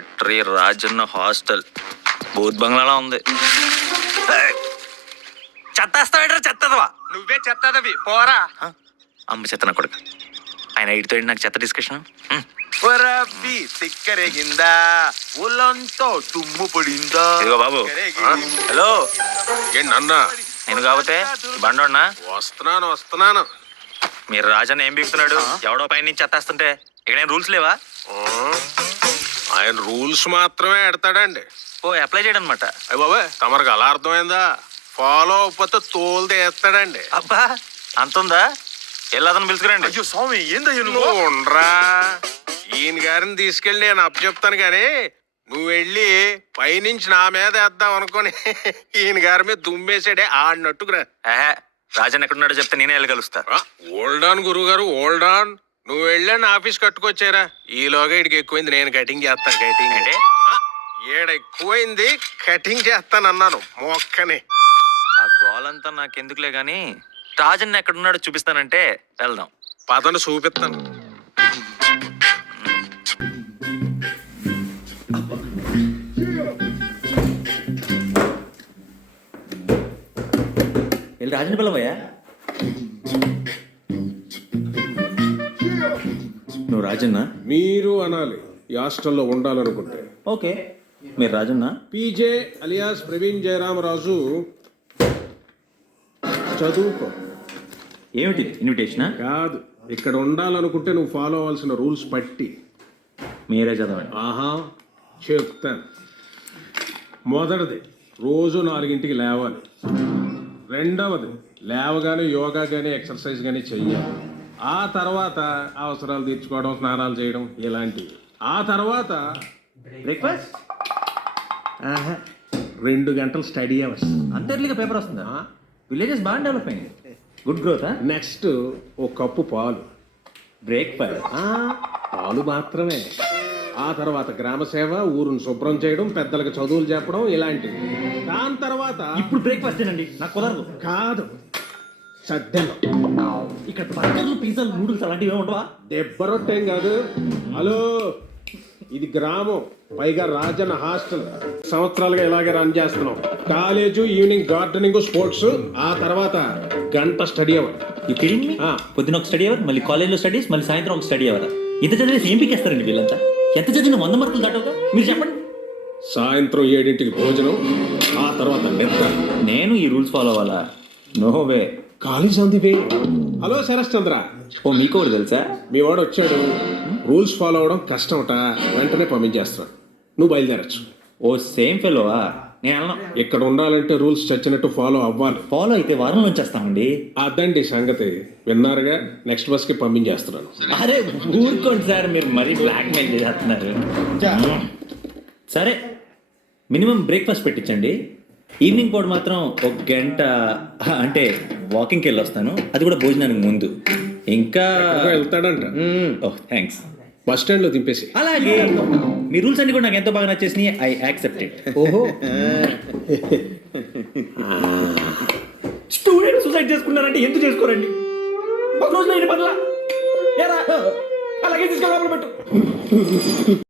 Factory, Rajanna hostel, booth బంగ్లాలా ఉంది. చెత్తేస్తావేట్రా చెత్తదవా? నువ్వే చెత్తదవి పోరా. అమ్మ చెత్తన కొడుకు. ఆయన ఇటుతో నాకు చెత్త డిస్కషన్. రబ్బి తిక్కరేగిందా, ఒళ్ళంతా తుమ్ము పడిందా? ఇదిగో బాబు. హలో ఏంటన్నా? నేను కాకపోతే బండోడ్నా? వస్తున్నాను. మీరు రాజన్న ఏం బీగుతున్నాడు? ఎవడో పైన నుంచి చెత్తేస్తుంటే ఇక్కడ రూల్స్ లేవా? ఆయన రూల్స్ మాత్రమే ఎడతాడండి. ఓ అప్లై చేయడం అనమాట. అయ్య బాబా, తమరికి అలా అర్థమైందా? ఫాలో అవ్వకపోతే తోలు తీస్తాడండి. అబ్బా అంతుందా? వెళ్ళదని పిలుచుకురండి. అయ్యో స్వామి, ఏందయ్యా నువ్వు ఉండరా, ఈయన గారిని తీసుకెళ్ళి నేను అప్పు చెప్తాను గాని నువ్వు వెళ్ళి పైనుంచి నా మీద వేద్దాం అనుకుని ఈయన గారి మీద దుమ్మేసాడే ఆడినట్టుకురా. రాజన్ ఎక్కడున్నాడో చెప్తే నేనే వెళ్ళి కలుస్తా. ఓల్డ్ ఆన్ గురువు గారు, ఓల్డ్ ఆన్. నువ్వు వెళ్ళాను ఆఫీస్ కట్టుకొచ్చారా, ఈలోగా ఇడికి ఎక్కువైంది, నేను కటింగ్ చేస్తాను. కటింగ్ అంటే ఏడ ఎక్కువైంది, కటింగ్ చేస్తానన్నాను మొక్కని. ఆ గోలంతా నాకెందుకులే గాని రాజన్ ఎక్కడున్నాడో చూపిస్తానంటే వెళ్దాం. పదను చూపిస్తాను. వెళ్ళి రాజన్ పిల్లవయ్యా. నువ్వు రాజన్నా? మీరు అనాలి ఈ హాస్టల్లో ఉండాలనుకుంటే. ఓకే, మీరు రాజన్నా? PJ alias Praveen Jayaramaraju. చదువుకో. ఏమిటి ఇన్విటేషనా? కాదు, ఇక్కడ ఉండాలనుకుంటే నువ్వు ఫాలో అవ్వాల్సిన రూల్స్ పట్టి. మీరే చదవండి. ఆహా, చెప్తాను. మొదటిది, రోజు 4ంటికి లేవాలి. రెండవది, లేవగానే యోగా కానీ ఎక్సర్సైజ్ కానీ చెయ్యాలి. ఆ తర్వాత అవసరాలు తీర్చుకోవడం, స్నానాలు చేయడం ఇలాంటివి. ఆ తర్వాత బ్రేక్ఫాస్ట్. 2 గంటలు స్టడీ అవర్స్. అంత ఎర్లీగా పేపర్ వస్తుందా? విలేజెస్ బాగా డెవలప్ అయింది. Good growth. నెక్స్ట్, ఓ కప్పు పాలు. బ్రేక్ఫాస్ట్. పాలు మాత్రమే. ఆ తర్వాత గ్రామ సేవ, ఊరును శుభ్రం చేయడం, పెద్దలకు చదువులు చెప్పడం ఇలాంటివి. దాని తర్వాత ఇప్పుడు బ్రేక్ఫాస్ట్ అండి, నాకు కుదరదు. కాదు, సద్దెలు. ఇక్కడ బర్గర్లు, పిజ్జాలు, నూడిల్స్ అలాంటివి ఉండవా? దెబ్బరొట్టేం కాదు. హలో, ఇది గ్రామం, పైగా రాజన్న హాస్టల్. సంవత్సరాలుగా ఇలాగే రన్ చేస్తున్నాం. College, evening gardening, sports. ఆ తర్వాత గంట స్టడీ అవర్. పొద్దున ఒక స్టడీ అవర్, మళ్ళీ కాలేజ్లో స్టడీస్, మళ్ళీ సాయంత్రం ఒక స్టడీ అవర్. ఇంత చదివేసి ఏం పీకేస్తారండి వీళ్ళంతా? ఎంత చదివిన 100 మార్కులు దాటవుగా? మీరు చెప్పండి. సాయంత్రం 7ంటికి భోజనం, ఆ తర్వాత నిద్ర. నేను ఈ రూల్స్ ఫాలో అవ్వాలా? No way. కాలేజ్ అందివే. హలో శరత్ చంద్ర, ఓ మీకు ఒకటి తెలుసా? మీ వాడు వచ్చాడు. రూల్స్ ఫాలో అవడం కష్టమట, వెంటనే పంపించేస్తున్నాడు. నువ్వు బయలుదేరచ్చు. ఓ సేమ్ ఫెలోవా? నేను వెళ్ళను. ఇక్కడ ఉండాలంటే రూల్స్ చచ్చినట్టు ఫాలో అవ్వాలి. ఫాలో అయితే వారంలో వచ్చేస్తామండి. అదండి సంగతి. విన్నారుగా, నెక్స్ట్ బస్కి పంపించేస్తున్నాను. అరే ఊరుకోండి సార్, మీరు మరీ బ్లాక్మెయిల్ చేస్తున్నారు. సరే, మినిమం బ్రేక్ఫాస్ట్ పెట్టించండి. ఈవినింగ్ పూట మాత్రం 1 గంట అంటే వాకింగ్కి వెళ్ళి వస్తాను, అది కూడా భోజనానికి ముందు. ఇంకా వెళ్తాడంట. ఓహ్ థ్యాంక్స్. బస్ స్టాండ్లో దింపేసి. అలాగే, మీ రూల్స్ అన్ని కూడా నాకు ఎంతో బాగా నచ్చేసినాయి. I accept it. ఓహో, స్టూడెంట్ సూసైడ్ చేసుకున్నారంటే ఎందుకు చేసుకోరండి? ఒక రోజులో పనులా అలాగే తీసుకెళ్ళి పెట్టు.